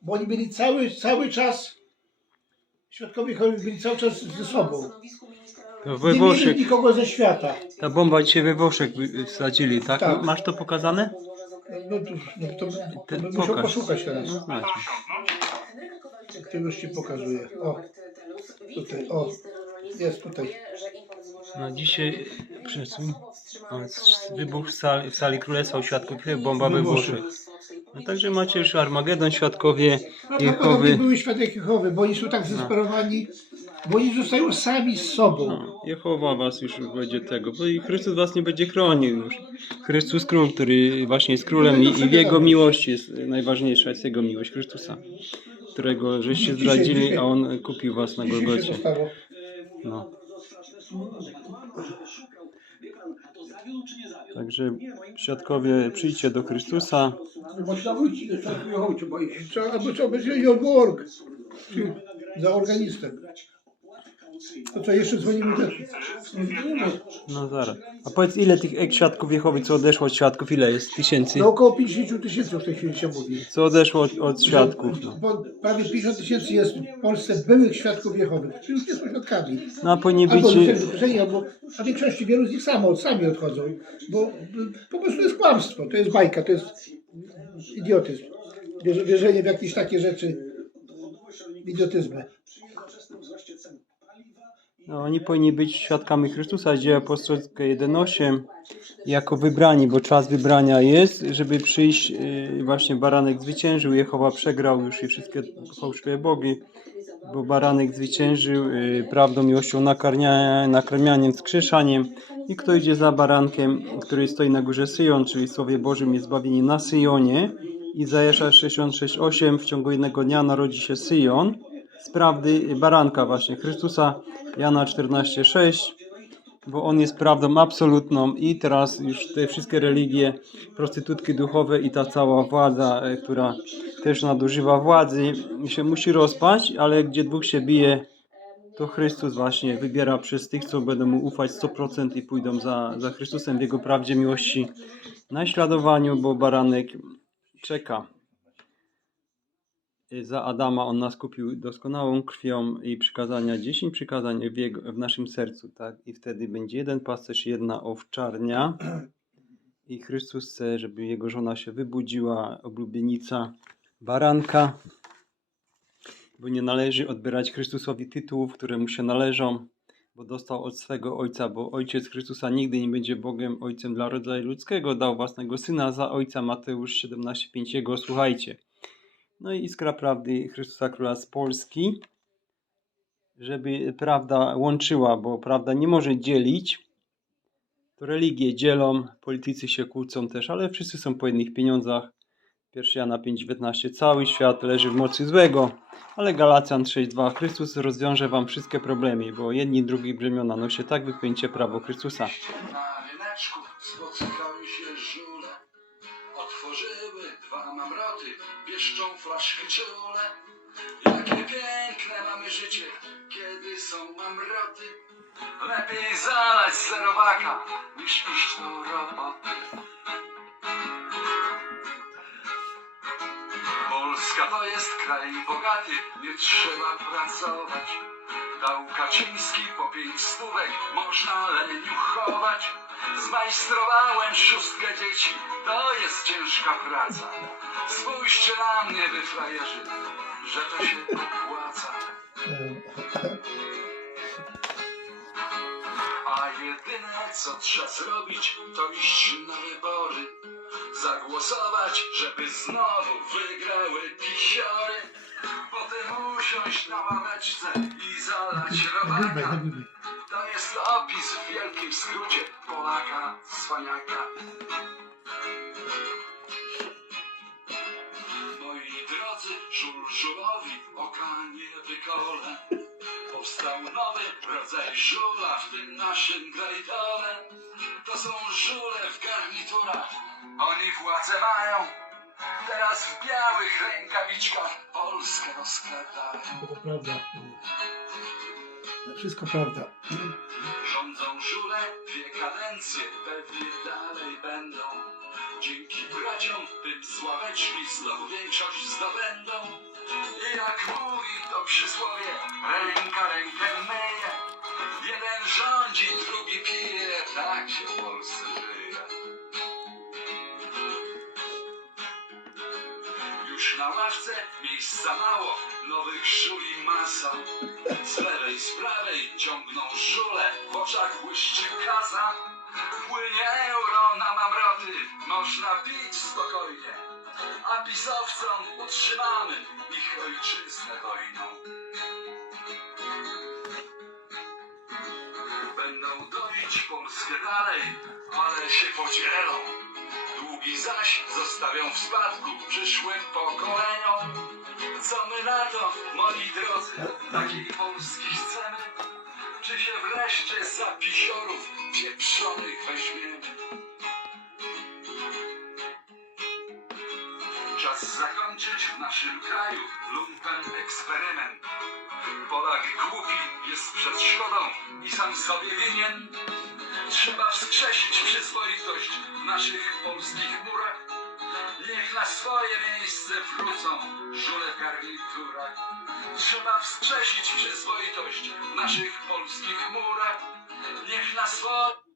bo oni byli cały, cały czas, świadkowie Jehowy byli cały czas ze sobą. To we Nie Włoszech, nikogo ze świata. ta bomba dzisiaj we Włoszech wy- wsadzili, tak? Tak. Masz to pokazane? No to, no to, to Ten bym musiał pokaż. poszukać teraz. No znaczy. To już ci pokazuję. O, tutaj, o, jest tutaj. No dzisiaj s- wybuch w sali, w sali Królestwa u Świadków Jehowy, bomba we Włoszech. No także macie już Armagedon, Świadkowie Prawdopodobnie Jehowy. były świadek Jehowy, bo oni są tak zdesperowani, bo oni zostają sami z sobą. No, Jehowa was już będzie tego, bo i Chrystus was nie będzie chronił już. Chrystus Król, który właśnie jest królem i, i w Jego miłości jest najważniejsza jest Jego miłość Chrystusa, którego żeście zdradzili, a On kupił was na Golgocie. No. Także świadkowie, przyjdźcie do Chrystusa. Bo się do świadków Jehowy, trzeba iść. Być Work, czyli za organistę. To co, jeszcze dzwonimy też? No zaraz. A powiedz, ile tych ek- świadków Jehowy, co odeszło od świadków, ile jest? Tysięcy? No około 50 tysięcy w tej chwili się mówi. Co odeszło od, od świadków? No. Bo prawie 50 tysięcy jest w Polsce byłych świadków Jehowy, którzy już nie są świadkami. no a powinni Albo albo a w większości wielu z nich samo, sami odchodzą. Bo y, po prostu jest kłamstwo, to jest bajka, to jest idiotyzm. Wierzenie w jakieś takie rzeczy, idiotyzmy. No, oni powinni być świadkami Chrystusa, dzieje apostolskie 1.8 jako wybrani, bo czas wybrania jest, żeby przyjść, yy, właśnie baranek zwyciężył, Jehowa przegrał już i wszystkie fałszywe bogi, bo baranek zwyciężył yy, prawdą, miłością, nakarmia- nakarmianiem, skrzeszaniem i kto idzie za barankiem, który stoi na górze Syjon, czyli Słowie Bożym jest zbawienie na Syjonie, Izajasza 66.8 w ciągu jednego dnia narodzi się Syjon, z prawdy baranka właśnie Chrystusa, Jana 14,6, bo on jest prawdą absolutną i teraz już te wszystkie religie, prostytutki duchowe i ta cała władza, e, która też nadużywa władzy, się musi rozpaść, ale gdzie dwóch się bije, to Chrystus właśnie wybiera przez tych, co będą mu ufać 100% i pójdą za, za Chrystusem w Jego prawdzie miłości, naśladowaniu, bo baranek czeka za Adama on nas kupił doskonałą krwią i przykazania 10 przykazań w, jego, w naszym sercu, tak? I wtedy będzie jeden pasterz, jedna owczarnia. I Chrystus chce, żeby jego żona się wybudziła, oblubienica baranka, bo nie należy odbierać Chrystusowi tytułów, które mu się należą, bo dostał od swego Ojca, bo Ojciec Chrystusa nigdy nie będzie Bogiem, Ojcem dla rodzaju ludzkiego, dał własnego Syna za Ojca, Mateusz 17,5 Jego słuchajcie. No i iskra prawdy Chrystusa Króla z Polski, żeby prawda łączyła, bo prawda nie może dzielić. To religie dzielą, politycy się kłócą też, ale wszyscy są po jednych pieniądzach. 1 Jana 5,19 Cały świat leży w mocy złego, ale Galacjan 6,2 Chrystus rozwiąże wam wszystkie problemy, bo jedni drugich brzemiona nosie tak wypełnicie prawo Chrystusa. Otworzyły dwa mamroty Pieszczą flaszki czule Jakie piękne mamy życie Kiedy są mamroty Lepiej zalać zerowaka Niż iść do roboty. Polska to jest kraj bogaty Nie trzeba pracować Dał Kaczyński po pięć stówek, można leniuchować. Zmajstrowałem szóstkę dzieci, to jest ciężka praca. Spójrzcie na mnie, wy frajerzy, że to się opłaca. A jedyne co trzeba zrobić, to iść na wybory. Zagłosować, żeby znowu wygrały pisiory. Usiąść na ławeczce i zalać robaka. To jest opis w wielkim skrócie Polaka cwaniaka. Moi drodzy, żul żulowi oka nie wykole. Powstał nowy rodzaj żula w tym naszym grajdole. To są żule w garniturach, oni władzę mają. Teraz w białych rękawiczkach Polskę rozkradają. To prawda. Wszystko prawda. Rządzą żule dwie kadencje, pewnie dalej będą. Dzięki braciom tym sławeczni znowu większość zdobędą. Jak mówi to przysłowie, ręka rękę myje. Jeden rządzi, drugi pije, tak się w Polsce żyje. Na ławce miejsca mało, nowych żuli masa. Z lewej, z prawej ciągną żule, w oczach błyszczy kasa. Płynie euro na mamroty, można pić spokojnie. A pisowcom utrzymamy ich ojczyznę wojną. Doić Polskę dalej, ale się podzielą. Długi zaś zostawią w spadku przyszłym pokoleniom. Co my na to, moi drodzy, takiej Polski chcemy? Czy się wreszcie za pisiorów pieprzonych weźmiemy? Czas zakończyć w naszym kraju lumpen eksperyment. Polak głupi jest przed szkodą i sam sobie winien. Trzeba wskrzesić przyzwoitość w naszych polskich murach. Niech na swoje miejsce wrócą żule w. Trzeba wskrzesić przyzwoitość w naszych polskich murach. Niech na swoje